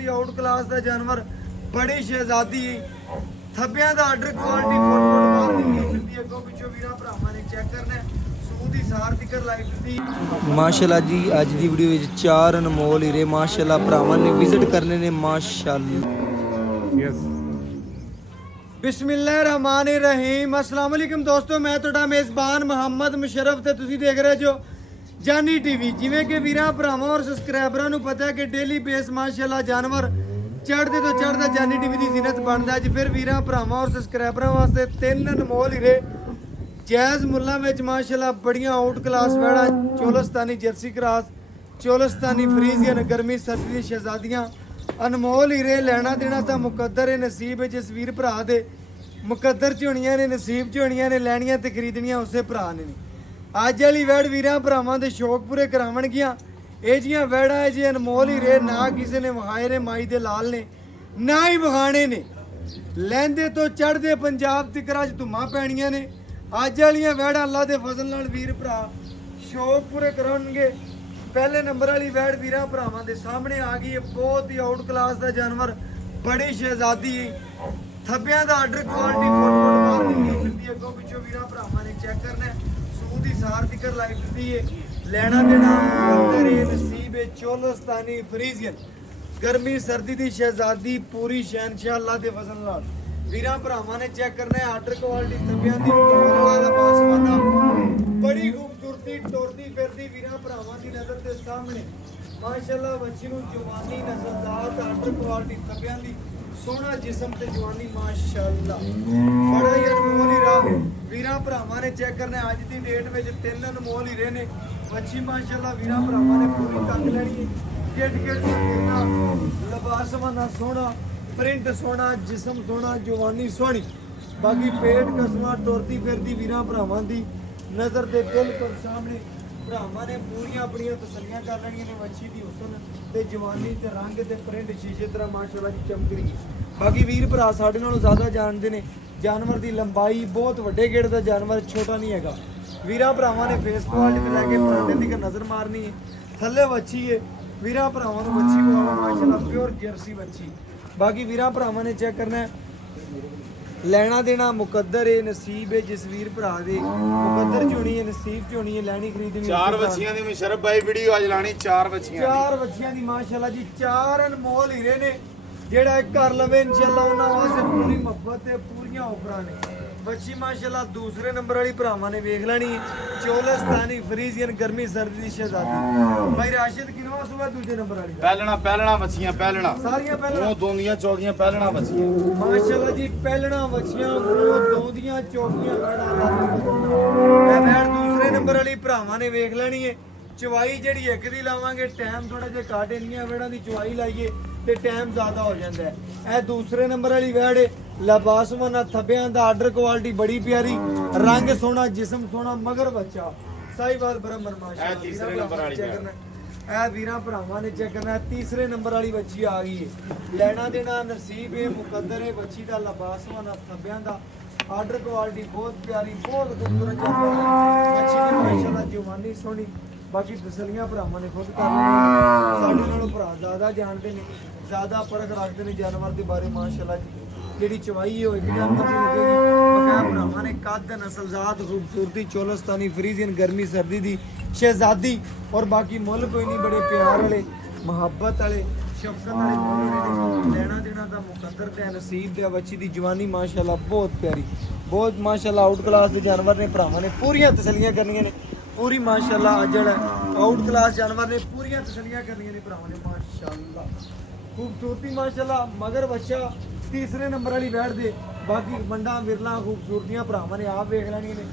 बहुत ही out class का जानवर, बड़ी शहजादी थब्बियां दा आर्डर क्वालिटी फुल माल दी फिरदी है। अगों पिछों वीरां भरावां ने चेक करना है सूद दी सार तिकर लाइट दी। माशाल्लाह जी अज दी वीडियो विच चार अनमोल हीरे माशाल्लाह भरावां ने विजिट करने ने माशाल्लाह। यस बिस्मिल्लाहिर्रहमानिर्रहीम। अस्सलाम वालेकुम दोस्तों, मैं तुहाडा मेज़बान मुहम्मद मुशर्रफ ते तुसीं देख रहे जो जानी टीवी। जिवें कि वीरां भरावां और सबसक्राइबरां नूं पता है कि डेली बेस माशाल्लाह जानवर चढ़दे तो चढ़दा जानी टीवी की जीनत बनता है। फिर वीरां भरावां और सबसक्राइबरां वास्ते तीन अनमोल हीरे जायज़ मुल्लां विच माशाल्लाह बड़ियां आउट क्लास वैड़ा, Cholistani jersey cross, Cholistani Friesian, गर्मी सर्दी दी शहजादियां, अनमोल हीरे। लैना देना तो मुकद्दर है, नसीब है जिस वीर भरा दे मुकद्दर च होनियां ने, नसीब च होनियां ने, लैनियां ते खरीदनियां उसे भरा ने। अज वाली वैड़ वीरां भरावां दे शौक पूरे करावणगियां। ਇਹ ਜੀਆਂ ਵੈੜਾਂ ਹੈ ਜੀ ਅਨਮੋਲ ਹੀਰੇ, ਨਾ ਕਿਸੇ ਨੇ ਵਿਖਾਏ ਨੇ ਮਾਈ ਦੇ ਲਾਲ ਨੇ, ਨਾ ਹੀ ਵਿਖਾਣੇ ਨੇ। ਲਹਿੰਦੇ ਤੋਂ ਚੜ੍ਹਦੇ ਪੰਜਾਬ ਤਿਕਰਾਂ 'ਚ ਧੁੰਮਾਂ ਪੈਣੀਆਂ ਨੇ। ਅੱਜ ਵਾਲੀਆਂ ਵੈੜਾਂ ਅੱਲਾ ਦੇ ਫਜ਼ਲ ਨਾਲ ਵੀਰ ਭਰਾ ਸ਼ੌਕ ਪੂਰੇ ਕਰਨਗੇ। ਪਹਿਲੇ ਨੰਬਰ ਵਾਲੀ ਵੈੜ ਵੀਰਾਂ ਭਰਾਵਾਂ ਦੇ ਸਾਹਮਣੇ ਆ ਗਈ ਹੈ। ਬਹੁਤ ਹੀ ਆਊਟ ਕਲਾਸ ਦਾ ਜਾਨਵਰ, ਬੜੀ ਸ਼ਹਿਜ਼ਾਦੀ ਥੱਬਿਆਂ ਦਾ ਆਰਡਰ ਕੁਆਲਿਟੀ ਫੁੱਲ ਮਾਰ ਦਿੰਦੀ ਫਿਰਦੀ। ਅੱਗੋਂ ਪਿੱਛੋਂ ਵੀਰਾਂ ਭਰਾਵਾਂ ਨੇ ਚੈੱਕ ਕਰਨਾ ਹੈ ਸੂਦ ਦੀ ਸਾਰ ਤਿਕਰ ਲਾਈ ਫਿਰਦੀ ਹੈ। ਲੈਣਾ ਦੇਣਾ तेरे नसीब है चोलस्तानी फ्रीजियन, गर्मी सर्दी दी शहजादी, पूरी शहनशाह अल्लाह दे फजल नाल। वीरां भरावां ने चेक करना है आर्डर क्वालिटी थब्बियां दी वाला पासवाना, बड़ी खूबसूरती टुरदी फिरदी वीरां भरावां दी नजर दे सामने माशाल्लाह। बच्ची नूं जवानी नस्लदार आर्डर क्वालिटी थब्बियां दी, सोहना जिस्म ते जवानी माशाल्लाह, बड़ा ही अनमोल हीरा। वीरां भरावां ने चेक करना है अज दी डेट विच तीन अनमोल हीरे ने। बच्ची माशाल्लाह वीरां भरावां ने पूरी तंग लैनी, गिट गिट देना, लिबास बना सोहना, प्रिंट सोहना, जिस्म सोहना, जवानी सोहनी। बाकी पेट कसमा टुरदी फिरदी वीरां भरावां दी नज़र दे बिल्कुल सामने। भरावां ने पूरियां अपनियां तसल्लियां कर लैणियां ने। बच्ची दी हुसन ते जवानी ते रंग ते प्रिंट शीशे तरह माशाल्लाह जी चमक रही। बाकी वीर भरा साडे नालों ज़्यादा जानते ने जानवर की लंबाई, बहुत वड्डे गेड़ का जानवर छोटा नहीं हैगा। वीरां भरावां ने फेस क्वालिटी ते लैके परांठे दी नज़र मारनी है। थल्ले बच्ची है, वीरां भरावां नूं बच्ची बुलाओ माशाल्लाह प्योर जर्सी बच्ची। बाकी वीरां भरावां ने चेक करना है लैना देना मुकद्दर है, नसीब है जिस वीर भरा दे मुकद्दर च होनी है, नसीब च होनी है, लैनी खरीदनी। चार बच्चियां दी मुशर्रफ भाई वीडियो आज लानी चार बच्चियां दी माशाल्लाह जी। चार अनमोल हीरे ने जेड़ा एक घर लवे इंशाल्लाह उन्हां वास्ते पूरी मोहब्बत ते पूरियां ऑफरां ने। बच्ची माशाल्लाह दूसरे नंबर वाली भरावां ने वेख लैनी, चोलस्तानी फ्रीजियन, गर्मी सर्दी दी शहजादी। भाई राशिद किनवा सुबह दूसरे नंबर वाली पहलना बच्चियां, पहलना सारियां पहलना दोंदियां चौकियां पहलना बच्चियां माशाल्लाह जी। पहलना बच्चियां दोंदियां चौकियां मैं बैठ दूसरे नंबर वाली भरावां ने वेख लैनी है। चवाई जिहड़ी एक दी लावांगे टाइम थोड़ा जिहा घट, इन्नियां वेड़ां दी चवाई लाइए ते टाइम ज़्यादा हो जाता है। यह दूसरे नंबर वाली वैड़ लबासमाना, थब्बियां दा आर्डर क्वालिटी बड़ी प्यारी, रंग सोहना, जिस्म सोहना, मगर बच्चा साहिवाल बराबर माशाल्लाह। तीसरे नंबर वाली ए वीरां भरावां ने चेक करना है तीसरे नंबर वाली बच्ची आ गई है। लैना देना नसीब है, मुकद्दर है। बच्ची दा लबासमाना, थब्बियां दा आर्डर क्वालिटी बहुत प्यारी, बहुत खूबसूरत बच्ची दी माशाल्लाह जवानी सोहनी। बाकी तसलियां भरावां ने खुद कर लैणियां, साडे नालों भरा ज़्यादा जानते हैं, ज़्यादा परख रखते हैं जानवर के बारे माशाल्लाह जी। जिहड़ी चवाई है एक जानवर की होगी। बकाया भरावां ने कद, नस्लजात, खूबसूरती, चोलस्तानी फ्रीजियन, गर्मी सर्दी दी शहजादी और बाकी मुल कोई नहीं, बड़े प्यार वाले, मुहब्बत वाले, शफकत वाले मुल। लेना देना दा मुकद्दर ते नसीब दे। बच्ची दी जवानी माशाल्लाह बहुत प्यारी, बहुत माशाल्लाह आउट क्लास के जानवर ने। भरावां ने पूरियां तसलियां करनियां ने, पूरी माशाल्लाह अजड़ आउट क्लास जानवर ने पूरियां तसलियां करनियां ने भरावां ने माशाल्लाह। खूबसूरती माशाल्लाह, मगर बच्चा तीसरे नंबर वाली वैड़ दे। बाकी मंडा विरला खूबसूरतियां भरावां ने आप वेख लैनियां ने।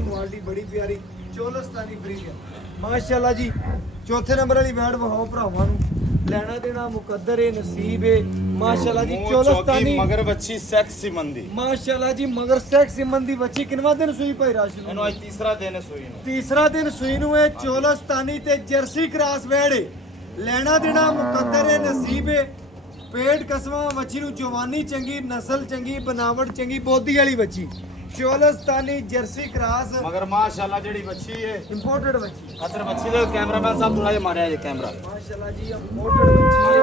क्वालिटी बड़ी प्यारी, चोलस्तानी फ्रीजियन माशाल्लाह जी। चौथे नंबर वाली वैड़ वहाओ भरावां नूं। लेना देना मुकद्दर है, नसीब है माशाल्लाह जी। चोलस्तानी मगर बच्ची सेक्सी मंदी माशाल्लाह जी, मगर सेक्सी मंदी बच्ची। किनवा दिन सूई भाई राशिद? इन्हों आज तीसरा दिन है सूई नूं। तीसरा दिन सूई नूं है। चोलस्तानी ते जर्सी क्रॉस वैड़ है। लेना देना मुकद्दर है, नसीब है। पेट कसमा बच्ची नूं, जवानी चंगी, नस्ल चंगी, बनावट चंगी, बोधी वाली बच्ची। चोलस्तानी जर्सी क्रॉस मगर माशाल्लाह जेडी बच्ची है इंपोर्टेड बच्ची। अदर बच्ची दे कैमरामैन साहब थोड़ा जिहा मारिया जे कैमरा। माशाल्लाह जी इंपोर्टेड बच्ची है।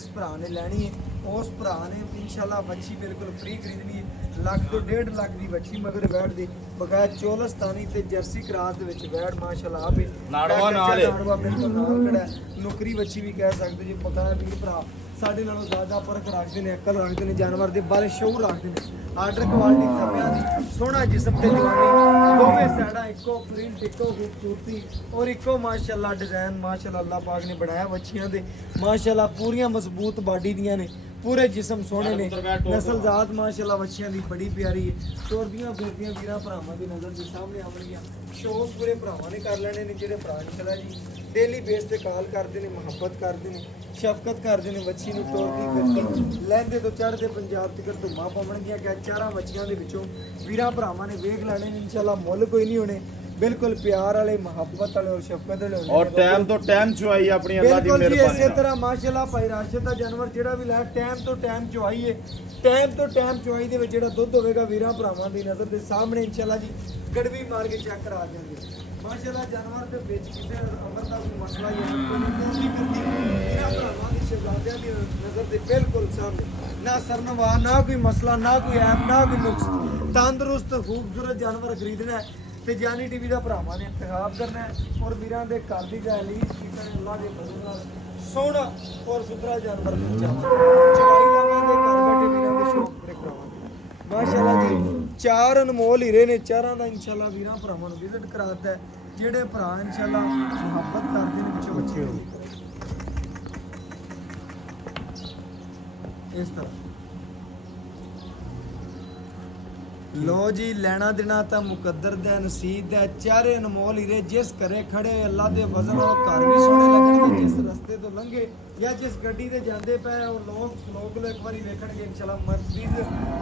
ਜਿਸ ਭਰਾ ਨੇ ਲੈਣੀ ਹੈ ਉਸ ਭਰਾ ਨੇ ਇਨਸ਼ਾਅੱਲਾ ਬੱਚੀ ਬਿਲਕੁਲ ਫ੍ਰੀ ਖਰੀਦਣੀ ਹੈ। ਲੱਖ ਤੋਂ 1.5 ਲੱਖ ਦੀ ਬੱਚੀ ਮਗਰ ਵੈੜ ਦੀ ਬਗੈਰ ਚੋਲਸਤਾਨੀ ਤੇ ਜਰਸੀ ਕਰਾਸ ਦੇ ਵਿੱਚ ਵੈੜ ਮਾਸ਼ਾਅੱਲਾ ਆਪੇ ਨਾੜਵਾ ਨਾਲ ਹੈ। ਨਾੜਵਾ ਬਿਲਕੁਲ ਨਾਲ ਖੜਾ ਹੈ। ਨੌਕਰੀ ਬੱਚੀ ਵੀ ਕਹਿ ਸਕਦੇ ਜੀ ਪਤਾ ਵੀ ਭਰਾ ਸਾਡੇ ਨਾਲੋਂ ਜ਼ਿਆਦਾ ਫਰਕ ਰੱਖਦੇ ਨੇ, ਅਕਲ ਰੱਖਦੇ ਨੇ, ਜਾਨਵਰ ਦੇ ਬਾਰੇ ਸ਼ੌਰ ਰੱਖਦੇ ਨੇ। ਆਰਡਰ ਕੁਆਲਿਟੀ ਥੱਪਿਆਂ ਦੀ ਸੋਹਣਾ ਜਿਸਮ ਤੇ ਜਵਾਨੀ ਦੋਵੇਂ ਸਾਈਡਾਂ ਇੱਕੋ ਪ੍ਰਿੰਟ ਇੱਕੋ ਖੂਬਸੂਰਤੀ ਔਰ ਇੱਕੋ ਮਾਸ਼ਾਅੱਲਾ ਡਿਜ਼ਾਈਨ ਮਾਸ਼ਾਅੱਲਾ ਅੱਲਾਹ ਪਾਕ ਨੇ ਬਣਾਇਆ ਬੱਚੀਆਂ ਦੇ ਮਾਸ਼ਾਅੱਲਾ ਪੂਰੀਆਂ ਮਜ਼ਬੂਤ ਬਾਡੀ ਦੀਆਂ ਨੇ, ਪੂਰੇ ਜਿਸਮ ਸੋਹਣੇ ਨੇ, ਨਸਲ ਜ਼ਾਤ ਮਾਸ਼ਾਅੱਲਾ ਬੱਚਿਆਂ ਦੀ ਬੜੀ ਪਿਆਰੀ ਹੈ। ਤੁਰਦੀਆਂ ਫਿਰਦੀਆਂ ਵੀਰਾਂ ਭਰਾਵਾਂ ਦੀ ਨਜ਼ਰ ਦੇ ਸਾਹਮਣੇ ਆਉਣਗੀਆਂ। ਸ਼ੌਕ ਪੂਰੇ ਭਰਾਵਾਂ ਨੇ ਕਰ ਲੈਣੇ ਨੇ ਜਿਹੜੇ ਭਰਾ ਨਿਕਲਾ ਜੀ ਡੇਲੀ ਬੇਸ ਤੇ ਕਾਲ ਕਰਦੇ ਨੇ, ਮੁਹੱਬਤ ਕਰਦੇ ਨੇ, ਸ਼ਫਕਤ ਕਰਦੇ ਨੇ, ਬੱਚੀ ਨੂੰ ਤੋਰਦੀ ਫਿਰਦੀ ਲਹਿੰਦੇ ਤੋਂ ਚੜ੍ਹਦੇ ਪੰਜਾਬ ਤੱਕ ਧੁੰਮਾਂ ਪਾਉਣਗੀਆਂ ਕਿ ਚਾਰਾਂ ਬੱਚੀਆਂ ਦੇ ਵਿੱਚੋਂ ਵੀਰਾਂ ਭਰਾਵਾਂ ਨੇ ਵੇਖ ਲੈਣੇ ਨੇ। ਇਨਸ਼ਾਅੱਲਾ ਮੁੱਲ ਕੋਈ ਨਹੀਂ ਹੋਣੇ, ਬਿਲਕੁਲ ਪਿਆਰ ਵਾਲੇ, ਮੁਹੱਬਤ ਵਾਲੇ ਔਰ ਸ਼ਫਕਤ ਵਾਲੇ ਹੋਣੇ। ਔਰ ਟਾਈਮ ਤੋਂ ਟਾਈਮ ਚੁਆਈ ਆਪਣੀ ਅੱਲਾ ਦੀ ਬਿਲਕੁਲ ਜੀ ਮਿਹਰਬਾਨੀ ਇਸੇ ਨਾਲ। ਤਰ੍ਹਾਂ ਮਾਸ਼ਾਅੱਲਾ ਭਾਈ ਰਾਸ਼ਦ ਦਾ ਜਾਨਵਰ ਜਿਹੜਾ ਵੀ ਲੈ ਟਾਈਮ ਤੋਂ ਟਾਈਮ ਚੁਆਈ ਹੈ, ਟਾਈਮ ਤੋਂ ਟਾਈਮ ਚੁਆਈ ਦੇ ਵਿੱਚ ਜਿਹੜਾ ਦੁੱਧ ਹੋਵੇਗਾ ਵੀਰਾਂ ਭਰਾਵਾਂ ਦੀ ਨਜ਼ਰ ਦੇ ਸਾਹਮਣੇ ਇਨਸ਼ਾਅੱਲਾ ਜੀ ਗੜਵੀ ਮਾਰ ਕੇ ਚੈੱਕ ਕਰਾ ਦਿਆਂਗੇ। ਮਾਸ਼ਾਅੱਲਾ ਜਾਨਵਰ ਦੇ ਵਿੱਚ ਕਿਸੇ ਅਮਰ ਦਾ ਕੋਈ ਮਸਲਾ ਜਾਂ ਕੋਈ ਨਹੀਂ ਕਰਦੀ ਵੀਰਾਂ ਭਰਾਵਾਂ ਦੀ ਸ਼ਹਿਜ਼ਾਦਿਆਂ ਦੀ ਨਜ਼ਰ ਦੇ ਬਿਲਕੁਲ ਸਾਹਮਣੇ ਨਾ ਸਰਨਵਾ, ਨਾ ਕੋਈ ਮਸਲਾ, ਨਾ ਕੋਈ ਐਪ, ਨਾ ਕੋਈ ਨੁਕਸ। ਤੰਦਰੁਸਤ ਖੂਬਸੂਰਤ ਜਾਨਵਰ ਖਰੀਦਣਾ ਹੈ ਤੇ ਜਾਨੀ ਟੀਵੀ ਦਾ ਭਰਾਵਾਂ ਨੇ ਇੰਤਖਾਬ ਕਰਨਾ ਹੈ ਔਰ ਵੀਰਾਂ ਦੇ ਘਰ ਦੀ ਦਹਲੀਜ਼ ਕੀਤਾ ਹੈ ਅੱਲਾਹ ਦੇ ਫਜ਼ਲ ਨਾਲ ਸੋਹਣਾ ਔਰ ਸੁਥਰਾ ਜਾਨਵਰ ਮਿਲ ਚਵਾਈ ਲਾਵਾਂਗੇ ਘਰ ਬੈਠੇ ਵੀਰਾਂ ਦੇ ਸ਼ੌਕ ਪੂਰੇ ਕਰਾਵਾਂਗੇ। ਮਾਸ਼ਾਅੱਲਾ ਜੀ ਚਾਰ ਅਨਮੋਲ ਹੀਰੇ ਨੇ, ਚਾਰਾਂ ਦਾ ਇਨਸ਼ਾਅੱਲਾ ਵੀਰਾਂ ਭਰਾਵਾਂ ਨੂੰ ਵਿਜ਼ਿਟ ਕਰਾਤਾ ਹੈ। ਜਿਹੜੇ ਭਰਾ ਇਨਸ਼ਾਅੱਲਾ ਮੁਹੱਬਤ ਕਰਦੇ ਨੇ ਵਿੱਚੋਂ ਬੱਚੇ ਹੋ ਇਸ ਤਰ੍ਹਾਂ ਲੋ ਜੀ ਲੈਣਾ ਦੇਣਾ ਤਾਂ ਮੁਕੱਦਰ ਦਾ ਨਸੀਬ ਦਾ ਚਾਰੇ ਅਨਮੋਲ ਹੀਰੇ ਜਿਸ ਘਰੇ ਖੜੇ ਅੱਲਾ ਦੇ ਵਜ਼ਨ ਨਾਲ ਘਰ ਵੀ ਸੋਹਣੇ ਲੱਗਣਗੇ। ਜਿਸ ਰਸਤੇ ਤੋਂ ਲੰਘੇ ਜਾਂ ਜਿਸ ਗੱਡੀ ਤੇ ਜਾਂਦੇ ਪਏ ਉਹ ਲੋਕ ਇੱਕ ਵਾਰੀ ਵੇਖਣਗੇ ਇਨਸ਼ਾਅੱਲਾ ਮਰਜ਼ੀਦ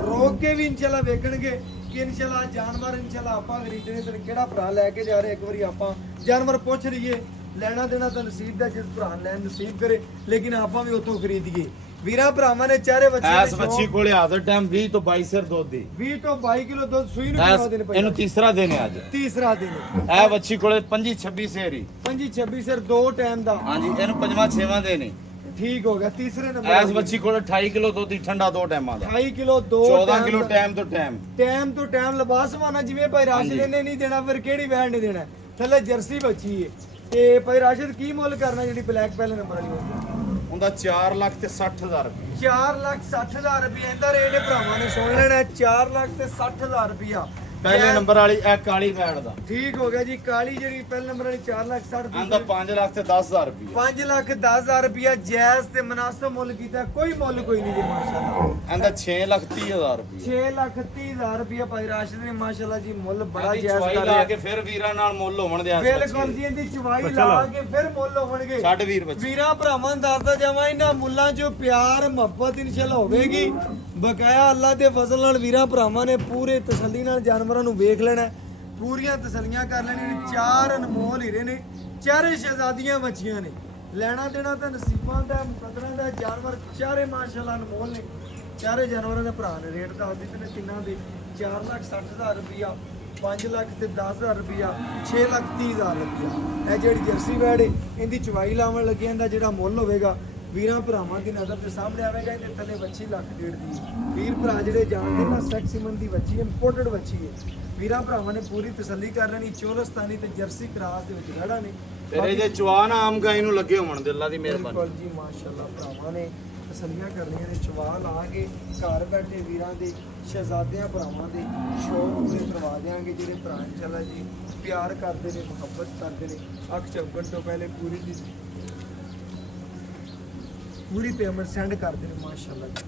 ਰੋਕ ਕੇ ਵੀ ਇਨਸ਼ਾਅੱਲਾ ਵੇਖਣਗੇ ਕਿ ਇਨਸ਼ਾਅੱਲਾ ਜਾਨਵਰ ਇਨਸ਼ਾਅੱਲਾ ਆਪਾਂ ਖਰੀਦਣੇ ਤੇ ਕਿਹੜਾ ਭਰਾ ਲੈ ਕੇ ਜਾ ਰਿਹਾ। ਇੱਕ ਵਾਰੀ ਆਪਾਂ ਜਾਨਵਰ ਪੁੱਛ ਲਈਏ। ਲੈਣਾ ਦੇਣਾ ਤਾਂ ਨਸੀਬ ਦਾ ਜਿਸ ਭਰਾ ਨੇ ਲੈਣ ਨਸੀਬ ਕਰੇ, ਲੇਕਿਨ ਆਪਾਂ ਵੀ ਉੱਥੋਂ ਖਰੀਦੀਏ। ਵੀਰਾਂ ਭਰਾਵਾਂ ਨੇ ਚਾਰੇ ਬੱਚੇ ਐਸ ਬੱਚੀ ਕੋਲੇ ਹਾਜ਼ਰ ਟਾਈਮ 20 ਤੋਂ 22 ਸਿਰ ਦੁੱਧ ਦੀ 20 ਤੋਂ 22 ਕਿਲੋ ਦੁੱਧ ਸੂਈ ਨੂੰ ਕਿੰਨਾ ਦਿਨ ਇਹਨੂੰ ਤੀਸਰਾ ਦਿਨ ਹੈ ਅੱਜ। ਤੀਸਰਾ ਦਿਨ ਇਹ ਬੱਚੀ ਕੋਲੇ 25 26 ਸਿਰ ਹੀ 25 26 ਸਿਰ ਦੋ ਟਾਈਮ ਦਾ ਹਾਂਜੀ, ਇਹਨੂੰ ਪੰਜਵਾਂ ਛੇਵਾਂ ਦਿਨ ਹੀ ਠੀਕ ਹੋ ਗਿਆ। ਤੀਸਰੇ ਨੰਬਰ ਐਸ ਬੱਚੀ ਕੋਲੇ 28 ਕਿਲੋ ਦੁੱਧ ਹੀ ਠੰਡਾ ਦੋ ਟਾਈਮਾਂ ਦਾ 28 ਕਿਲੋ ਦੋ 14 ਕਿਲੋ ਟਾਈਮ ਤੋਂ ਟਾਈਮ ਟਾਈਮ ਤੋਂ ਟਾਈਮ ਲਿਬਾਸ ਮਾਨਾ ਜਿਵੇਂ ਭਾਈ ਰਾਸ਼ਿਦ ਨੇ ਨਹੀਂ ਦੇਣਾ ਫਿਰ ਕਿਹੜੀ ਵੈਣ ਨੇ ਦੇਣਾ। ਥੱਲੇ ਜਰਸੀ ਬੱਚੀ ਹੈ ਤੇ ਭਾਈ ਰਾਸ਼ਿਦ ਕੀ ਮੁੱਲ ਕਰਨਾ ਜਿਹੜੀ ਬਲੈਕ ਪਹਿਲੇ ਨੰਬਰ ਵਾਲੀ ਹੋਊਗੀ? ਉਹਦਾ 4 ਲੱਖ ਤੇ 60,000 ਰੁਪਏ 4,60,000 ਰੁਪਏ ਇਹਦਾ ਰੇਟ ਭਰਾਵਾਂ ਨੇ ਸੁਣ ਲੈਣਾ 4,60,000 ਰੁਪਇਆ ਪਹਿਲੇ ਨੰਬਰ ਵਾਲੀ ਇਹ ਕਾਲੀ ਵੈੜ ਦਾ ਠੀਕ ਹੋ ਗਿਆ ਜੀ। ਕਾਲੀ ਜਿਹੜੀ ਪਹਿਲੇ ਨੰਬਰ ਵਾਲੀ 4,60,000 ਆਂਦਾ 5 ਲੱਖ ਤੇ 10,000 ਰੁਪਏ 5,10,000 ਰੁਪਇਆ ਜਾਇਜ਼ ਤੇ ਮਨਾਸਬ ਮੁੱਲ ਕੀਤਾ। ਕੋਈ ਮੁੱਲ ਕੋਈ ਨਹੀਂ ਜੀ ਮਾਸ਼ਾਅੱਲਾ। ਆਂਦਾ 6,30,000 ਰੁਪਏ 6,30,000 ਰੁਪਇਆ ਭਾਈ ਰਾਸ਼ਿਦ ਨੇ ਮਾਸ਼ਾਅੱਲਾ ਜੀ ਮੁੱਲ ਬੜਾ ਜਾਇਜ਼ ਚਵਾਈ ਕਰ ਲਾ ਲਿਆ। ਕੇ ਫਿਰ ਵੀਰਾਂ ਨਾਲ ਮੁੱਲ ਹੋਵਣ ਦੇ ਬਿਲਕੁਲ ਜੀ ਇਹਦੀ ਚਵਾਈ ਲਾ ਕੇ ਫਿਰ ਮੁੱਲ ਹੋਣਗੇ। ਛੱਡ ਵੀਰ ਬੱਚੀ ਵੀਰਾਂ ਭਰਾਵਾਂ ਨੂੰ ਦੱਸਦਾ ਜਾਵਾਂ ਇਹਨਾਂ ਮੁੱਲਾਂ 'ਚੋਂ ਪਿਆਰ ਮੁਹੱਬਤ ਇਨਸ਼ਾਅੱਲਾ ਹੋਵੇਗੀ ਬਕਾਇਆ ਅੱਲਾ ਦੇ ਫਜ਼ਲ ਨਾਲ। ਵੀਰਾਂ ਭਰਾਵਾਂ ਨੇ ਪੂਰੇ ਤਸੱਲੀ ਨਾਲ ਜਾਨਵਰਾਂ ਨੂੰ ਵੇਖ ਲੈਣਾ, ਪੂਰੀਆਂ ਤਸੱਲੀਆਂ ਕਰ ਲੈਣੀਆਂ ਨੇ। ਚਾਰ ਅਨਮੋਲ ਹੀਰੇ ਨੇ, ਚਾਰੇ ਸ਼ਹਿਜ਼ਾਦੀਆਂ ਬੱਚੀਆਂ ਨੇ। ਲੈਣਾ ਦੇਣਾ ਤਾਂ ਨਸੀਬਾਂ ਦਾ ਮੁਕੱਦਰਾਂ ਦਾ ਜਾਨਵਰ ਚਾਰੇ ਮਾਸ਼ਾਅੱਲਾ ਅਨਮੋਲ ਨੇ। ਚਾਰੇ ਜਾਨਵਰਾਂ ਦੇ ਭਰਾ ਨੇ ਰੇਟ ਦੱਸ ਦਿੱਤੇ ਨੇ ਤਿੰਨਾਂ ਦੇ 4,60,000 ਰੁਪਇਆ 5 ਲੱਖ ਤੇ 10,000 ਰੁਪਇਆ 6,30,000 ਰੁਪਇਆ। ਇਹ ਜਿਹੜੀ ਜਰਸੀ ਵੈੜ ਹੈ ਇਹਦੀ ਚਵਾਈ ਲਾਉਣ ਲੱਗੇ ਇਹਦਾ ਜਿਹੜਾ ਮੁੱਲ ਹੋਵੇਗਾ ਵੀਰਾਂ ਭਰਾਵਾਂ ਦੀ ਨਜ਼ਰ ਦੇ ਸਾਹਮਣੇ ਆਵੇਗਾ। ਇਹਦੇ ਥੱਲੇ ਬੱਚੀ ਲੱਖ ਡੇਢ ਦੀ ਵੀਰ ਭਰਾ ਜਿਹੜੇ ਜਾਣਦੇ ਨਾ ਸੈਕਸੀਮਨ ਦੀ ਬੱਚੀ ਇੰਪੋਰਟਡ ਬੱਚੀ ਹੈ। ਵੀਰਾਂ ਭਰਾਵਾਂ ਨੇ ਪੂਰੀ ਤਸੱਲੀ ਕਰ ਲੈਣੀ। ਚੋਲਸਤਾਨੀ ਤੇ ਜਰਸੀ ਕਰਾਸ ਦੇ ਵਿੱਚ ਖੜਾ ਨੇ। ਤੇਰੇ ਜੇ ਚਵਾਨ ਆਮ ਗਾਈ ਨੂੰ ਲੱਗੇ ਹੋਣ ਦੇ ਅੱਲਾ ਦੀ ਮਿਹਰਬਾਨੀ। ਬਿਲਕੁਲ ਜੀ ਮਾਸ਼ਾਅੱਲਾ ਭਰਾਵਾਂ ਨੇ ਤਸੱਲੀਆਂ ਕਰਨੀਆਂ ਨੇ। ਚਵਾ ਲਾ ਕੇ ਘਰ ਬੈਠੇ ਵੀਰਾਂ ਦੇ ਸ਼ਹਿਜ਼ਾਦਿਆਂ ਭਰਾਵਾਂ ਦੇ ਸ਼ੌਕ ਪੂਰੇ ਕਰਵਾ ਦਿਆਂਗੇ। ਜਿਹੜੇ ਭਰਾ ਇਨਸ਼ਾਅੱਲਾ ਜੀ ਪਿਆਰ ਕਰਦੇ ਨੇ, ਮੁਹੱਬਤ ਕਰਦੇ ਨੇ, ਅੱਖ ਝਪਕਣ ਤੋਂ ਪਹਿਲੇ ਪੂਰੀ ਪੇਮੈਂਟ ਸੈਂਡ ਕਰਦੇ ਨੇ ਮਾਸ਼ਾਅੱਲਾ ਜੀ।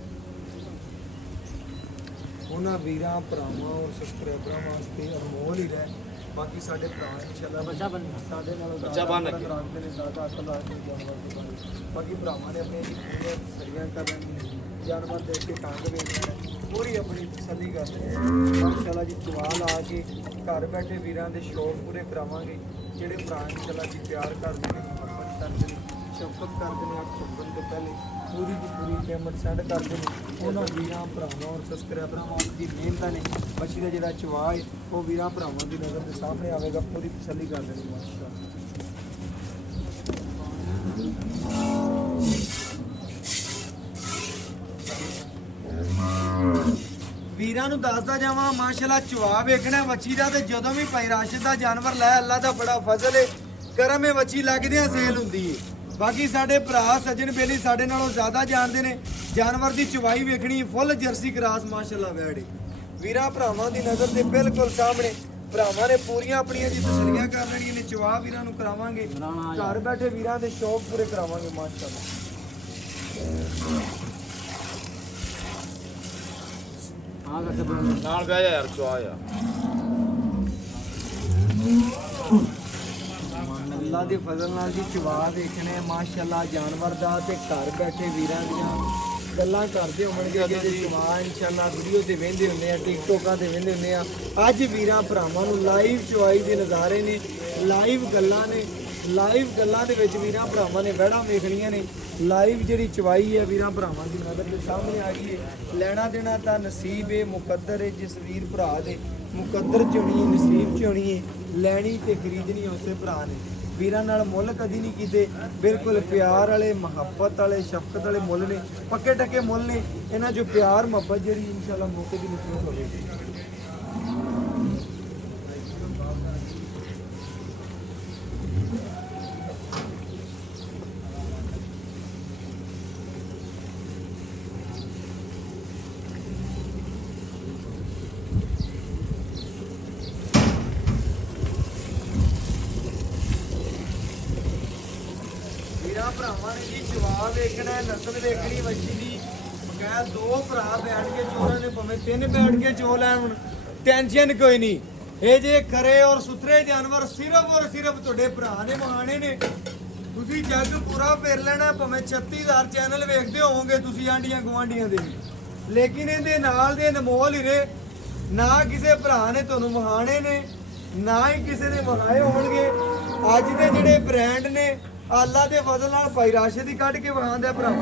ਉਹਨਾਂ ਵੀਰਾਂ ਭਰਾਵਾਂ ਔਰ ਸਬਸਕ੍ਰਾਈਬਰਾਂ ਵਾਸਤੇ ਅਨਮੋਲ ਹੀ ਰਹਿ। ਬਾਕੀ ਸਾਡੇ ਭਰਾ ਇਨਸ਼ਾਅੱਲਾ ਸਾਡੇ ਨਾਲ ਬੱਚਾ ਬਣ ਕੇ ਰੱਖਦੇ ਨੇ ਜ਼ਿਆਦਾ ਅਕਲ ਰੱਖਦੇ ਨੇ ਜਾਨਵਰ ਦੇ ਬਾਰੇ। ਬਾਕੀ ਭਰਾਵਾਂ ਨੇ ਆਪਣੇ ਪੂਰੇ ਤਸੱਲੀਆਂ ਕਰ ਲੈਣੀਆਂ, ਜਾਨਵਰ ਦੇਖ ਕੇ ਟੰਗ ਵੇਖਣਾ, ਪੂਰੀ ਆਪਣੀ ਤਸੱਲੀ ਕਰਦੇ ਨੇ ਮਾਸ਼ਾਅੱਲਾ ਜੀ। ਚਵਾ ਲਾ ਕੇ ਘਰ ਬੈਠੇ ਵੀਰਾਂ ਦੇ ਸ਼ੌਕ ਪੂਰੇ ਕਰਾਵਾਂਗੇ। ਜਿਹੜੇ ਭਰਾ ਇਨਸ਼ਾਅੱਲਾ ਜੀ ਪਿਆਰ ਕਰਦੇ ਨੇ, ਮੁਹੱਬਤ ਕਰਦੇ ਨੇ, ਸ਼ਫਕਤ ਕਰਦੇ ਨੇ, ਅੱਖ ਝਪਕਣ ਤੋਂ ਪਹਿਲੇ ਪੂਰੀ ਦੀ ਪੂਰੀ ਪੇਮੈਂਟ ਸੈਂਡ ਕਰਦੇ ਨੇ। ਉਹਨਾਂ ਵੀਰਾਂ ਭਰਾਵਾਂ ਔਰ ਸਬਸਕ੍ਰਾਈਬਰਾਂ ਦੀ ਮਿਹਨਤਾਂ ਨੇ ਬੱਚੀ ਦਾ ਜਿਹੜਾ ਚਵਾਅ ਹੈ ਉਹ ਵੀਰਾਂ ਭਰਾਵਾਂ ਦੀ ਨਜ਼ਰ ਦੇ ਸਾਹਮਣੇ ਆਵੇਗਾ। ਪੂਰੀ ਤਸੱਲੀ ਕਰਦੇ ਨੇ ਮਾਸ਼ਾਅੱਲਾ। ਵੀਰਾਂ ਨੂੰ ਦੱਸਦਾ ਜਾਵਾਂ ਮਾਸ਼ਾਅੱਲਾ ਚਵਾ ਵੇਖਣਾ ਵੱਛੀ ਦਾ ਤੇ ਜਦੋਂ ਵੀ ਭਾਈ ਰਾਸ਼ਿਦ ਦਾ ਜਾਨਵਰ ਲੈ ਅੱਲਾ ਦਾ ਬੜਾ ਫਜ਼ਲ ਏ ਕਰਮ ਏ ਵੱਛੀ ਲੱਗਦਿਆਂ ਸੇਲ ਹੁੰਦੀ ਏ ਬਾਕੀ ਸਾਡੇ ਭਰਾ ਸੱਜਣ ਬੇਲੀ ਸਾਡੇ ਨਾਲੋਂ ਜ਼ਿਆਦਾ ਜਾਣਦੇ ਨੇ ਜਾਨਵਰ ਦੀ ਚਵਾਈ ਵੇਖਣੀ ਫੁੱਲ ਜਰਸੀ ਕਰਾਸ ਮਾਸ਼ਾਅੱਲਾ ਵੈੜੀ ਵੀਰਾਂ ਭਰਾਵਾਂ ਦੀ ਨਜ਼ਰ ਦੇ ਬਿਲਕੁਲ ਸਾਹਮਣੇ ਭਰਾਵਾਂ ਨੇ ਪੂਰੀਆਂ ਆਪਣੀਆਂ ਜੀ ਤਸੱਲੀਆਂ ਕਰ ਲੈਣੀਆਂ ਨੇ ਚਵਾ ਵੀਰਾਂ ਨੂੰ ਕਰਾਵਾਂਗੇ ਘਰ ਬੈਠੇ ਵੀਰਾਂ ਦੇ ਸ਼ੌਕ ਪੂਰੇ ਕਰਾਵਾਂਗੇ ਮਾਸ਼ਾਅੱਲਾ ਨਾਲ ਬਹਿ ਜਾ ਯਾਰ ਚਵਾ ਆ ਅੱਲਾ ਦੇ ਫਜ਼ਲ ਨਾਲ ਜੀ ਚਵਾ ਦੇਖਣੇ ਮਾਸ਼ਾਅੱਲਾ ਜਾਨਵਰ ਦਾ ਤੇ ਘਰ ਬੈਠੇ ਵੀਰਾਂ ਦੀਆਂ ਗੱਲਾਂ ਕਰਦੇ ਹੋਣਗੇ ਕਿ ਜੇ ਚਵਾ ਇਨਸ਼ਾਅੱਲਾ ਵੀਡੀਓ ਤੇ ਵੇਖਦੇ ਹੁੰਦੇ ਆ ਟਿਕਟੋਕਾਂ ਤੇ ਵੇਖਦੇ ਹੁੰਦੇ ਆ ਅੱਜ ਵੀਰਾਂ ਭਰਾਵਾਂ ਨੂੰ ਲਾਈਵ ਚਵਾਈ ਦੇ ਨਜ਼ਾਰੇ ਨੇ ਲਾਈਵ ਗੱਲਾਂ ਨੇ ਲਾਈਵ ਗੱਲਾਂ ਦੇ ਵਿੱਚ ਵੀਰਾਂ ਭਰਾਵਾਂ ਨੇ ਵਹਿੜਾਂ ਵੇਖਣੀਆਂ ਨੇ ਲਾਈਵ ਜਿਹੜੀ ਚਵਾਈ ਹੈ ਵੀਰਾਂ ਭਰਾਵਾਂ ਦੀ ਨਜ਼ਰ ਦੇ ਸਾਹਮਣੇ ਆ ਗਈ ਹੈ ਲੈਣਾ ਦੇਣਾ ਤਾਂ ਨਸੀਬ ਹੈ ਮੁਕੱਦਰ ਹੈ ਜਿਸ ਵੀਰ ਭਰਾ ਦੇ ਮੁਕੱਦਰ ਚ ਹੋਣੀ ਹੈ ਨਸੀਬ ਚ ਹੋਣੀ ਹੈ ਲੈਣੀ ਤੇ ਖਰੀਦਣੀ ਉਸੇ ਭਰਾ ਨੇ ਵੀਰਾਂ ਨਾਲ ਮੁੱਲ ਕਦੀ ਨਹੀਂ ਕੀਤੇ ਬਿਲਕੁਲ ਪਿਆਰ ਵਾਲੇ ਮੁਹੱਬਤ ਵਾਲੇ ਸ਼ਫਕਤ ਵਾਲੇ ਮੁੱਲ ਨੇ ਪੱਕੇ ਟੱਕੇ ਮੁੱਲ ਨੇ ਇਹਨਾਂ ਜੋ ਪਿਆਰ ਮੁਹੱਬਤ ਜਿਹੜੀ ਇਨਸ਼ਾਅੱਲਾ ਮੌਕੇ ਦੀ ਨਸੀਬ ਹੋਵੇਗੀ ਵੀਰਾਂ ਭਰਾਵਾਂ ਨੇ ਜੀ ਜਵਾਬ ਵੇਖਣਾ ਹੈ ਨਸਲ ਵੇਖਣੀ ਵੱਛੀ ਦੀ ਬਗੈਰ ਦੋ ਭਰਾ ਬੈਠ ਕੇ ਚੋਰਾਂ ਨੇ ਭਾਵੇਂ ਤਿੰਨ ਬੈਠ ਕੇ ਚੋ ਲੈਣ ਹੁਣ ਟੈਨਸ਼ਨ ਕੋਈ ਨਹੀਂ ਇਹ ਜੇ ਖਰੇ ਔਰ ਸੁਥਰੇ ਜਾਨਵਰ ਸਿਰਫ ਔਰ ਸਿਰਫ ਤੁਹਾਡੇ ਭਰਾ ਨੇ ਮਹਾਣੇ ਨੇ ਤੁਸੀਂ ਜੱਗ ਪੂਰਾ ਫੇਰ ਲੈਣਾ ਭਾਵੇਂ 36000 ਚੈਨਲ ਵੇਖਦੇ ਹੋਵੋਗੇ ਤੁਸੀਂ ਆਂਡੀਆਂ ਗਵਾਂਡੀਆਂ ਦੇ ਲੇਕਿਨ ਇਹਦੇ ਨਾਲ ਦੇ ਅਨਮੋਲ ਹੀਰੇ ਨਾ ਕਿਸੇ ਭਰਾ ਨੇ ਤੁਹਾਨੂੰ ਮਹਾਣੇ ਨੇ ਨਾ ਹੀ ਕਿਸੇ ਨੇ ਮਹਾਏ ਹੋਣਗੇ ਅੱਜ ਦੇ ਜਿਹੜੇ ਬ੍ਰਾਂਡ ਨੇ ਅੱਲਾ ਦੇ ਫਜ਼ਲ ਨਾਲ ਭਾਈ ਰਾਸ਼ਿਦ ਹੀ ਕੱਢ ਕੇ ਵਹਾਉਂਦਾ ਭਰਾ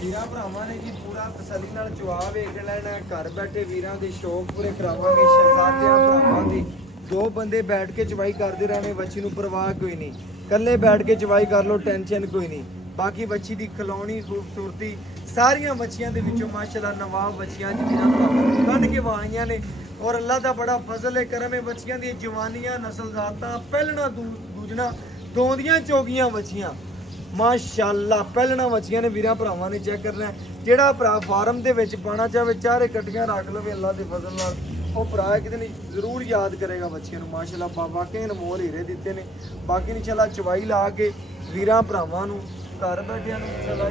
ਵੀਰਾਂ ਭਰਾਵਾਂ ਨੇ ਜੀ ਪੂਰਾ ਤਸੱਲੀ ਨਾਲ ਜਵਾਬ ਵੇਖ ਲੈਣਾ ਘਰ ਬੈਠੇ ਵੀਰਾਂ ਦੇ ਸ਼ੌਕ ਪੂਰੇ ਕਰਾਵਾਂਗੇ ਸ਼ਹਿਜ਼ਾਦਿਆਂ ਭਰਾਵਾਂ ਦੀ ਦੋ ਬੰਦੇ ਬੈਠ ਕੇ ਚਵਾਈ ਕਰਦੇ ਰਹਿਣੇ ਵੱਛੀ ਨੂੰ ਪਰਵਾਹ ਕੋਈ ਨਹੀਂ ਇਕੱਲੇ ਬੈਠ ਕੇ ਚਵਾਈ ਕਰ ਲੋ ਟੈਨਸ਼ਨ ਕੋਈ ਨਹੀਂ ਬਾਕੀ ਵੱਛੀ ਦੀ ਖਿਲਾਉਣੀ ਖੂਬਸੂਰਤੀ ਸਾਰੀਆਂ ਵੱਛੀਆਂ ਦੇ ਵਿੱਚੋਂ ਮਾਸ਼ਾਅੱਲਾ ਨਵਾਬ ਵੱਛੀਆਂ ਜਿਹੜੀਆਂ ਭਰਾਵਾਂ ਕੱਢ ਕੇ ਵਾਹੀਆਂ ਨੇ ਔਰ ਅੱਲਾ ਦਾ ਬੜਾ ਫਜ਼ਲ ਹੈ ਕਰਮ ਹੈ ਵੱਛੀਆਂ ਦੀਆਂ ਜਵਾਨੀਆਂ ਨਸਲਜ਼ਾਤਾਂ ਪਹਿਲਣਾ ਦੂਜਣਾ ਦੋਂਦੀਆਂ ਚੋਗੀਆਂ ਵੱਛੀਆਂ ਮਾਸ਼ਾਅੱਲਾ ਪਹਿਲਣਾ ਵੱਛੀਆਂ ਨੇ ਵੀਰਾਂ ਭਰਾਵਾਂ ਨੇ ਚੈੱਕ ਕਰਨਾ ਜਿਹੜਾ ਭਰਾ ਫਾਰਮ ਦੇ ਵਿੱਚ ਪਾਣਾ ਚਾਹੇ ਚਾਰੇ ਕੱਟੀਆਂ ਰੱਖ ਲਵੇ ਅੱਲਾ ਦੇ ਫਜ਼ਲ ਨਾਲ ਉਹ ਭਰਾ ਇੱਕ ਦਿਨ ਜ਼ਰੂਰ ਯਾਦ ਕਰੇਗਾ ਬੱਚਿਆਂ ਨੂੰ ਮਾਸ਼ਾਅੱਲਾ ਬਾਬਾ ਕੇ ਅਨਮੋਲ ਹੀਰੇ ਦਿੱਤੇ ਨੇ ਬਾਕੀ ਇਨਸ਼ਾਅੱਲਾ ਚਵਾਈ ਲਾ ਕੇ ਵੀਰਾਂ ਭਰਾਵਾਂ ਨੂੰ ਘਰ ਬੈਠਿਆਂ ਨੂੰ ਇਨਸ਼ਾਅੱਲਾ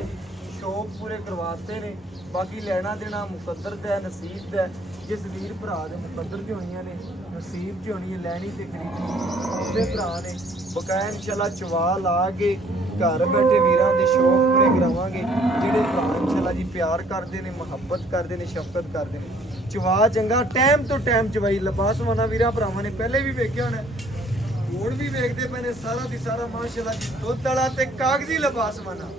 ਸ਼ੌਕ ਪੂਰੇ ਕਰਵਾਤੇ ਨੇ ਬਾਕੀ ਲੈਣਾ ਦੇਣਾ ਮੁਕੱਦਰ ਦਾ ਹੈ, ਨਸੀਬ ਦਾ ਹੈ। ਜਿਸ ਵੀਰ ਭਰਾ ਦੇ ਮੁਕੱਦਰ 'ਚ ਹੋਣੀਆਂ ਨੇ ਨਸੀਬ 'ਚ ਹੋਣੀ ਹੈ ਲੈਣੀ ਤੇ ਖਰੀਦਣੀ ਉਸੇ ਭਰਾ ਨੇ ਬਕਾਇਆ ਇਨਸ਼ਾਅੱਲਾ ਚਵਾ ਲਾ ਕੇ ਘਰ ਬੈਠੇ ਵੀਰਾਂ ਦੇ ਸ਼ੌਕ ਪੂਰੇ ਕਰਾਵਾਂਗੇ ਜਿਹੜੇ ਭਰਾ ਇਨਸ਼ਾਅੱਲਾ ਜੀ ਪਿਆਰ ਕਰਦੇ ਨੇ ਮੁਹੱਬਤ ਕਰਦੇ ਨੇ ਸ਼ਫਕਤ ਕਰਦੇ ਨੇ ਚਵਾ ਚੰਗਾ ਟਾਈਮ ਤੋਂ ਟਾਈਮ ਚਵਾਈ ਲਬਾਸਵਾਨਾ ਵੀਰਾਂ ਭਰਾਵਾਂ ਨੇ ਪਹਿਲੇ ਵੀ ਵੇਖਿਆ ਹੋਣਾ ਹੁਣ ਵੀ ਵੇਖਦੇ ਪਏ ਨੇ ਸਾਰਾ ਦੀ ਸਾਰਾ ਮਾਸ਼ਾਅੱਲਾ ਜੀ ਦੁੱਧ ਵਾਲਾ ਤੇ ਕਾਗਜ਼ੀ ਲਬਾਸਵਾਨਾ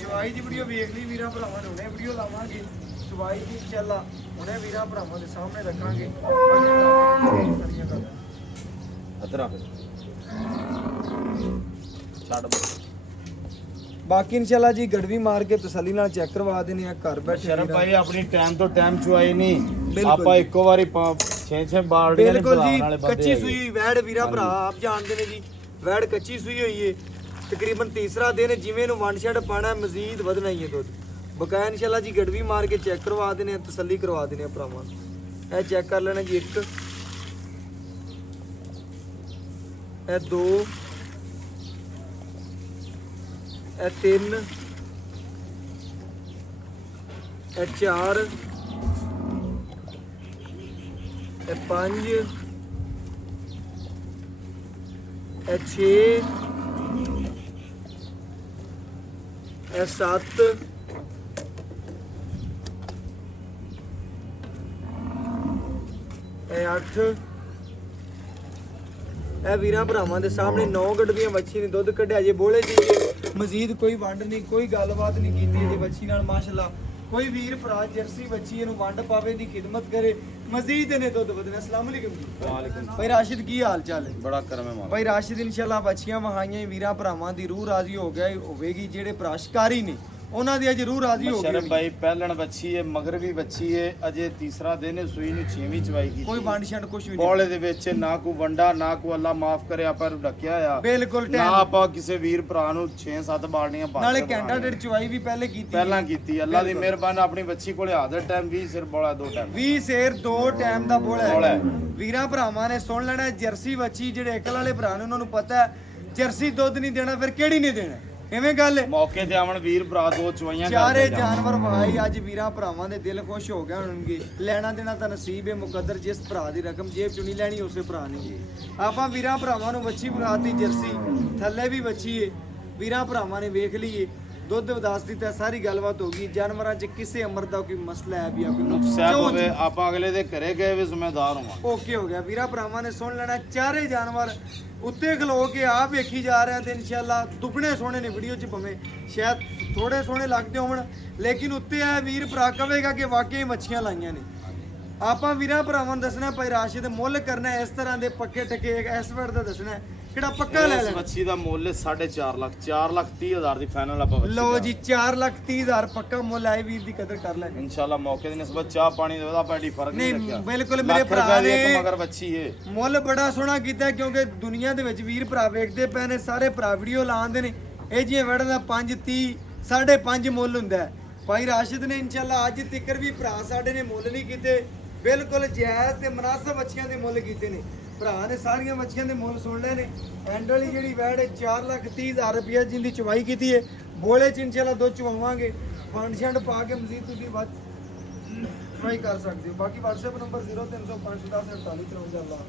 ਚਵਾਈ ਦੀ ਵੀਡੀਓ ਵੇਖ ਲਈ ਵੀਰਾਂ ਭਰਾਵਾਂ ਨੇ ਹੁਣੇ ਵੀਡੀਓ ਲਾਵਾਂਗੇ ਚਵਾਈ ਦੀ ਇਨਸ਼ਾਅੱਲਾ ਹੁਣੇ ਵੀਰਾਂ ਭਰਾਵਾਂ ਦੇ ਸਾਹਮਣੇ ਰੱਖਾਂਗੇ ਸਾਰੀਆਂ ਗੱਲਾਂ ਅਦਰਾ ਛੱਡ ਬਾਕੀ ਇਨਸ਼ਾਅੱਲਾ ਜੀ ਗੜਵੀ ਮਾਰ ਕੇ ਤਸੱਲੀ ਨਾਲ ਚੈੱਕ ਕਰਵਾ ਦੇਣੇ ਆ ਘਰ ਬੈਠੇ ਸ਼ਰਮ ਭਾਈ ਆਪਣੀ ਟਾਈਮ ਤੋਂ ਟਾਈਮ ਚੁਆਈ ਨਹੀਂ ਬਿਲਕੁਲ ਆਪਾਂ ਇੱਕੋ ਵਾਰੀ 6-6 ਬਾਲਟੀਆਂ ਬਿਲਕੁਲ ਵਾਲੇ ਜੀ ਬੰਦੇ ਕੱਚੀ ਹੈਗੇ। ਸੂਈ ਵੈੜ ਵੀਰਾ ਭਰਾ ਆਪ ਜਾਣਦੇ ਨੇ ਜੀ ਵੈੜ ਕੱਚੀ ਸੂਈ ਹੋਈ ਏ ਤਕਰੀਬਨ ਤੀਸਰਾ ਦਿਨ ਜਿਵੇਂ ਨੂੰ ਵਨ ਸ਼ੈਡ ਪਾਣਾ ਮਜ਼ੀਦ ਵਧਣਾ ਹੀ ਹੈ ਦੁੱਧ ਬਕਾਇਆ ਇਨਸ਼ਾਅੱਲਾ ਜੀ ਗੜਵੀ ਮਾਰ ਕੇ ਚੈੱਕ ਕਰਵਾ ਦੇਣੇ ਆ ਤਸੱਲੀ ਕਰਵਾ ਦੇਣੇ ਆ ਭਰਾਵਾਂ ਨੂੰ। ਇਹ ਚੈੱਕ ਕਰ ਲੈਣਾ ਜੀ ਇੱਕ ਇਹ ਦੋ ਇਹ ਤਿੰਨ ਇਹ ਚਾਰ ਇਹ ਪੰਜ ਇਹ 6 ਇਹ 7 ਇਹ 8 ਇਹ ਵੀਰਾਂ ਭਰਾਵਾਂ ਦੇ ਸਾਹਮਣੇ 9 ਗੱਡੀਆਂ ਵੱਛੀ ਨੇ ਦੁੱਧ ਕੱਢਿਆ ਜੇ ਬੋਲੇ ਜੀ ਮਜ਼ੀਦ ਕੋਈ ਵੰਡ ਨਹੀਂ ਕੋਈ ਗੱਲਬਾਤ ਨਹੀਂ ਕੀਤੀ ਇਹਦੀ ਵੱਛੀ ਨਾਲ ਮਾਸ਼ਾਅੱਲਾ ਕੋਈ ਵੀਰ ਭਰਾ ਜਰਸੀ ਬੱਚੀ ਇਹਨੂੰ ਵੰਡ ਪਾਵੇ ਦੀ ਖਿਦਮਤ ਕਰੇ, ਮਜ਼ੀਦ ਇਹਨੇ ਦੁੱਧ ਵਧਣਾ। ਅਸਲਾਮ ਅਲੈਕੁਮ ਜੀ। ਵਾਲੇਕੁਮ ਭਾਈ ਰਾਸ਼ਿਦ ਕੀ ਹਾਲ ਚਾਲ ਹੈ? ਬੜਾ ਕਰਮ ਹੈ ਮਾਲ। ਭਾਈ ਰਾਸ਼ਿਦ ਇਨਸ਼ਾਅੱਲਾ ਬੱਚੀਆਂ ਵਹਾਈਆਂ ਵੀਰਾਂ ਭਰਾਵਾਂ ਦੀ ਰੂਹ ਰਾਜ਼ੀ ਹੋ ਗਿਆ ਹੋਵੇਗੀ। ਜਿਹੜੇ ਭਰਾ ਸ਼ਿਕਾਰੀ ਨੇ ਉਹਨਾਂ ਦੀ ਅੱਜ ਰੂਹ ਰਾਜ਼ੀ ਹੋ ਮੁਸ਼ਰਫ ਗਈ। ਭਾਈ ਪਹਿਲਣ ਬੱਚੀ ਹੈ, ਮਗਰ ਵੀ ਬੱਚੀ ਹੈ, ਅਜੇ ਤੀਸਰਾ ਦਿਨ ਹੈ, ਸੂਈ ਨੂੰ 6ਵੀਂ ਚਵਾਈ ਕੀਤੀ। ਕੋਈ ਵੰਡ ਛੰਡ ਕੁਝ ਵੀ ਨਹੀਂ। ਬੋਲੇ ਦੇ ਵਿੱਚ ਨਾ ਕੋ ਵੰਡਾ ਨਾ ਕੋ ਅੱਲਾ ਮਾਫ ਕਰੇ ਆਪਾਂ ਨੂੰ ਰੱਖਿਆ ਆ। ਬਿਲਕੁਲ ਨਾ ਟਾਈਮ ਆਪਾਂ ਕਿਸੇ ਵੀਰ ਭਰਾ ਨੂੰ 6-7 ਬਾਲਣੀਆਂ ਪਾ ਨਾਲੇ ਕੇ ਘੰਟਾ ਡੇਢ ਚਵਾਈ ਵੀ ਪਹਿਲੇ ਕੀਤੀ। ਪਹਿਲਾਂ ਕੀਤੀ। ਅੱਲਾ ਦੀ ਬਿਲਕੁਲ। ਮਿਹਰਬਾਨੀ ਆਪਣੀ ਬੱਚੀ ਕੋਲੇ ਹਾਜ਼ਰ ਟਾਈਮ 20 ਸਿਰ ਬੋਲਾ 2 ਟਾਈਮ 20 ਸੇਰ 2 ਟਾਈਮ ਦਾ ਬੋਲ ਬੋਲ ਹੈ। ਹੈ। ਵੀਰਾਂ ਭਰਾਵਾਂ ਨੇ ਸੁਣ ਲੈਣਾ ਜਰਸੀ ਬੱਚੀ। ਜਿਹੜੇ ਅਕਲ ਵਾਲੇ ਭਰਾ ਨੇ ਉਹਨਾਂ ਨੂੰ ਪਤਾ ਹੈ ਜਰਸੀ ਦੁੱਧ ਨਹੀਂ ਦੇਣਾ ਫਿਰ ਕਿਹੜੀ ਨਹੀਂ ਦੇਣਾ। ਐਵੇਂ ਗੱਲ ਹੈ। ਮੌਕੇ ਤੇ ਆਵਣ ਵੀਰ ਭਰਾ 2 ਚਵਾਈਆਂ ਚਾਰੇ ਕਰਦੇ ਜਾਣ। ਜਾਨਵਰ ਭਾਈ ਅੱਜ ਵੀਰਾਂ ਭਰਾਵਾਂ ਦੇ ਦਿਲ ਖੁਸ਼ ਹੋ ਗਏ ਹੋਣਗੇ। ਲੈਣਾ ਦੇਣਾ ਤਾਂ ਨਸੀਬ ਹੈ ਮੁਕੱਦਰ। ਜਿਸ ਭਰਾ ਦੀ ਰਕਮ ਜੇਬ ਚੋਂ ਨਹੀਂ ਲੈਣੀ ਉਸੇ ਭਰਾ ਨੇ ਜੀ। ਆਪਾਂ ਵੀਰਾਂ ਭਰਾਵਾਂ ਨੂੰ ਬੱਚੀ ਵਿਖਾਤੀ ਜਰਸੀ, ਥੱਲੇ ਵੀ ਬੱਚੀ ਹੈ। ਵੀਰਾਂ ਭਰਾਵਾਂ ਨੇ ਵੇਖ ਲਈਏ ਦੁੱਧ ਵਦਾਸਤੀ ਤਾਂ ਸਾਰੀ ਗੱਲਬਾਤ ਹੋ ਗਈ। ਜਾਨਵਰਾਂ 'ਚ ਕਿਸੇ ਅਮਰ ਦਾ ਕੋਈ ਮਸਲਾ ਹੈ ਵੀ ਆ ਕੋਈ ਨੁਕਸਾਨ ਹੋਵੇ ਆਪਾਂ ਅਗਲੇ ਦੇ ਘਰੇ ਗਏ ਵੀ ਜ਼ਿੰਮੇਦਾਰ ਹੋਵਾਂ। ਓਕੇ ਹੋ ਗਿਆ। ਵੀਰਾਂ ਭਰਾਵਾਂ ਨੇ ਸੁਣ ਲੈਣਾ ਚਾਰੇ ਜਾਨਵਰ ਉੱਤੇ ਖਲੋ ਕੇ ਆ ਵੇਖੀ ਜਾ ਰਹੇ ਆ ਤੇ ਇਨਸ਼ਾਅੱਲਾ ਦੁੱਗਣੇ ਸੋਹਣੇ ਨੇ। ਵੀਡੀਓ 'ਚ ਭਾਵੇਂ ਸ਼ਾਇਦ ਥੋੜੇ ਸੋਹਣੇ ਲੱਗਦੇ ਹੋਣ ਲੇਕਿਨ ਉੱਤੇ ਆ ਵੀਰ ਭਰਾ ਕਵੇਗਾ ਕਿ ਵਾਕਈ ਮੱਛੀਆਂ ਲਾਈਆਂ ਨੇ। ਆਪਾਂ ਵੀਰਾਂ ਭਰਾਵਾਂ ਨੂੰ ਦੱਸਣਾ ਭਾਈ ਰਾਸ਼ਿਦ ਮੁੱਲ ਕਰਨਾ ਇਸ ਤਰ੍ਹਾਂ ਦੇ ਪੱਕੇ ਟਕੇ ਇਸ ਵੇੜ ਦਾ ਦੱਸਣਾ ਕਿਹੜਾ ਪੱਕਾ ਲੈ ਇਸ ਲੈਣਾ। ਬੱਚੀ ਦਾ ਮੁੱਲ 4.5 ਲੱਖ 4,30,000 ਦੀ ਫਾਈਨਲ ਆਪਾਂ ਬੱਚੀ ਲਓ ਜੀ 4,30,000 ਪੱਕਾ ਮੁੱਲ ਆਏ ਵੀਰ ਦੀ ਕਦਰ ਕਰ ਲੈਣੀ। ਇਨਸ਼ਾਅੱਲਾ ਮੌਕੇ ਦੀ ਨਿਸਬਤ ਚਾਹ ਪਾਣੀ ਦਾ ਆਪਾਂ ਐਡੀ ਫਰਕ ਨਹੀਂ ਨਹੀਂ ਰੱਖਿਆ। ਬਿਲਕੁਲ ਲੱਖ ਮੇਰੇ ਰੁਪਏ ਭਰਾ ਦੀ ਨੇ ਇੱਕ ਮਗਰ ਬੱਚੀ ਏ। ਮੁੱਲ ਬੜਾ ਸੋਹਣਾ ਕੀਤਾ ਕਿਉਂਕਿ ਦੁਨੀਆ ਦੇ ਵਿੱਚ ਵੀਰ ਭਰਾ ਵੇਖਦੇ ਪਏ ਨੇ। ਸਾਰੇ ਭਰਾ ਵੀਡੀਓ ਲਾਉਂਦੇ ਨੇ। ਇਹ ਜਿਹੀਆਂ ਵੜਾਂ ਦਾ 5.30 5.5 ਮੁੱਲ ਹੁੰਦਾ ਹੈ। ਭਾਈ ਰਾਸ਼ਿਦ ਨੇ ਇਨਸ਼ਾਅੱਲਾ ਅੱਜ ਤੱਕ ਵੀ ਭਰਾ ਸਾਡੇ ਨੇ ਮੁੱਲ ਨਹੀਂ ਕੀਤੇ। ਬਿਲਕੁਲ ਜਾਇਜ਼ ਤੇ ਮੁਨਾਸਬ ਮੱਛੀਆਂ ਦੇ ਮੁੱਲ ਕੀਤੇ ਨੇ। ਭਰਾ ਨੇ ਸਾਰੀਆਂ ਮੱਛੀਆਂ ਦੇ ਮੁੱਲ ਸੁਣ ਲਏ ਨੇ। ਐਂਡ ਵਾਲੀ ਜਿਹੜੀ ਵੈੜ ਹੈ 4,30,000 ਰੁਪਏ ਜਿੰਦੀ ਚਵਾਈ ਕੀਤੀ ਹੈ। ਬੋਲੇ ਚ ਇਨਸ਼ਾਅੱਲਾ ਦੋ ਚਵਾਵਾਂਗੇ। ਫੰਡ ਛੰਡ ਪਾ ਕੇ ਮਜ਼ੀਦ ਤੁਸੀਂ ਵੱਧ ਚਵਾਈ ਕਰ ਸਕਦੇ ਹੋ। ਬਾਕੀ WhatsApp ਨੰਬਰ 0305104853 ਅੱਲਾਹ।